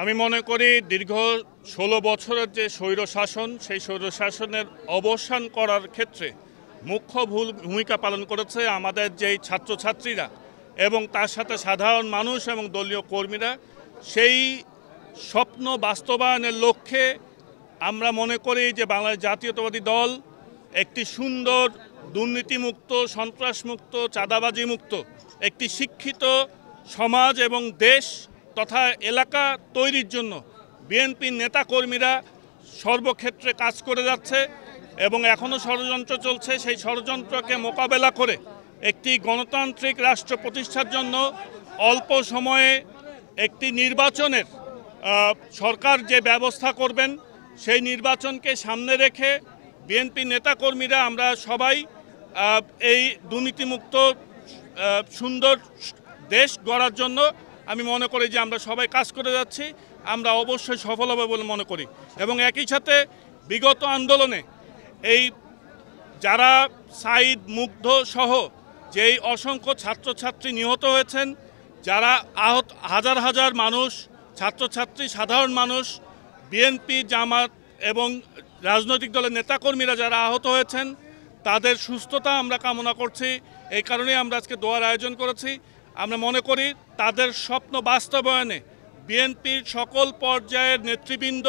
আমি মনে করি দীর্ঘ ১৬ বছরের যে স্বৈরশাসন সেই স্বৈরশাসনের অবসান করার ক্ষেত্রে মুখ্য ভূমিকা পালন করেছে আমাদের যেই ছাত্রছাত্রীরা এবং তার সাথে সাধারণ মানুষ এবং দলীয় কর্মীরা। সেই স্বপ্ন বাস্তবায়নের লক্ষ্যে আমরা মনে করি যে বাংলাদেশ জাতীয়তাবাদী দল একটি সুন্দর দুর্নীতিমুক্ত, সন্ত্রাসমুক্ত, চাঁদাবাজিমুক্ত একটি শিক্ষিত সমাজ এবং দেশ তথা এলাকা তৈরির জন্য বিএনপির নেতাকর্মীরা সর্বক্ষেত্রে কাজ করে যাচ্ছে এবং এখনও ষড়যন্ত্র চলছে। সেই ষড়যন্ত্রকে মোকাবেলা করে একটি গণতান্ত্রিক রাষ্ট্র প্রতিষ্ঠার জন্য অল্প সময়ে একটি নির্বাচনের সরকার যে ব্যবস্থা করবেন সেই নির্বাচনকে সামনে রেখে বিএনপি নেতাকর্মীরা আমরা সবাই এই দুর্নীতিমুক্ত সুন্দর দেশ গড়ার জন্য আমি মনে করি যে আমরা সবাই কাজ করে যাচ্ছি। আমরা অবশ্যই সফল হবে বলে মনে করি এবং একই সাথে বিগত আন্দোলনে এই যারা সাঈদ, মুগ্ধ সহ যেই অসংখ্য ছাত্রছাত্রী নিহত হয়েছেন, যারা আহত হাজার হাজার মানুষ, ছাত্রছাত্রী, সাধারণ মানুষ, বিএনপি, জামাত এবং রাজনৈতিক দলের নেতাকর্মীরা যারা আহত হয়েছেন তাদের সুস্থতা আমরা কামনা করছি। এই কারণেই আমরা আজকে দোয়ার আয়োজন করেছি। আমরা মনে করি তাদের স্বপ্ন বাস্তবায়নে বিএনপির সকল পর্যায়ের নেতৃবৃন্দ,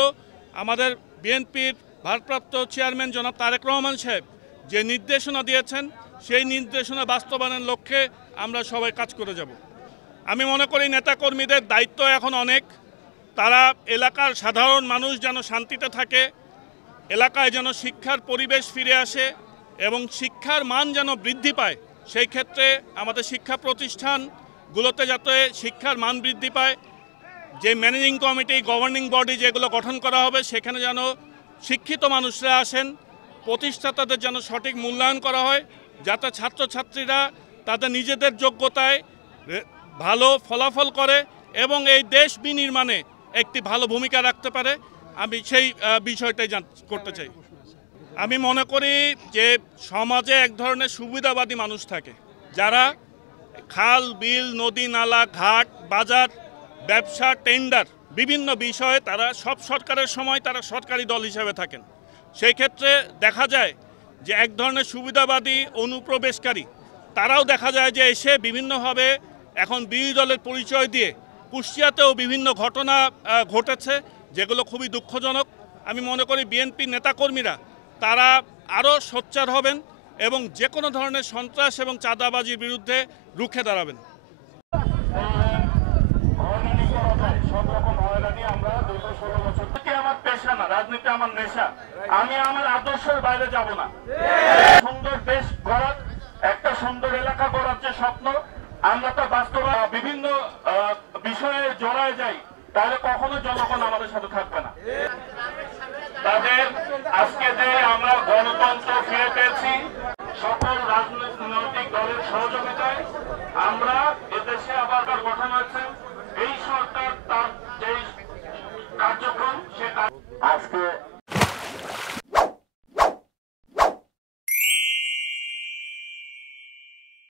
আমাদের বিএনপির ভারপ্রাপ্ত চেয়ারম্যান জনাব তারেক রহমান সাহেব যে নির্দেশনা দিয়েছেন সেই নির্দেশনা বাস্তবায়নের লক্ষ্যে আমরা সবাই কাজ করে যাব। আমি মনে করি নেতাকর্মীদের দায়িত্ব এখন অনেক। তারা এলাকার সাধারণ মানুষ যেন শান্তিতে থাকে, এলাকায় যেন শিক্ষার পরিবেশ ফিরে আসে এবং শিক্ষার মান যেন বৃদ্ধি পায়। সেই ক্ষেত্রে আমাদের শিক্ষা প্রতিষ্ঠানগুলোতে যাতে শিক্ষার মান বৃদ্ধি পায়, যে ম্যানেজিং কমিটি, গভর্নিং বডি যেগুলো গঠন করা হবে সেখানে যেন শিক্ষিত মানুষরা আসেন, প্রতিষ্ঠাতাদের যেন সঠিক মূল্যায়ন করা হয়, যাতে ছাত্রছাত্রীরা তাদের নিজেদের যোগ্যতায় ভালো ফলাফল করে এবং এই দেশ বিনির্মাণে একটি ভালো ভূমিকা রাখতে পারে। আমি সেই বিষয়টাই করতে চাই। আমি মনে করি যে সমাজে এক ধরনের সুবিধাবাদী মানুষ থাকে, যারা খাল, বিল, নদী, নালা, ঘাট, বাজার, ব্যবসা, টেন্ডার বিভিন্ন বিষয়ে তারা সব সরকারের সময় তারা সরকারি দল হিসেবে থাকেন। সেই ক্ষেত্রে দেখা যায় যে এক ধরনের সুবিধাবাদী অনুপ্রবেশকারী তারাও দেখা যায় যে এসে বিভিন্নভাবে এখন বিরোধী দলের পরিচয় দিয়ে কুষ্টিয়াতেও বিভিন্ন ঘটনা ঘটেছে যেগুলো খুবই দুঃখজনক। আমি মনে করি বিএনপি নেতাকর্মীরা তারা আরও সোচ্চার হবেন এবং যে কোনো ধরনের সন্ত্রাস এবং চাঁদাবাজির বিরুদ্ধে রুখে দাঁড়াবেন। আমার পেশা না, রাজনীতি আমার নেশা। আমি আমার আদর্শের বাইরে যাব না। সুন্দর দেশ গড়ার, একটা সুন্দর এলাকা গড়ার যে স্বপ্ন, আমরা তো বাস্তবায়ন বিভিন্ন বিষয়ে জড়ায় যাই, তাহলে কখনো জনগণ আমাদের সাথে থাকবে না। তাদের আজকে যে আমরা গণতন্ত্র ফিরে পেয়েছি সকল রাজনৈতিক দলের সহযোগিতায়, আমরা এদেশে আবার গঠন হয়েছে। এই সরকার তার যে কার্যক্রম সে আজকে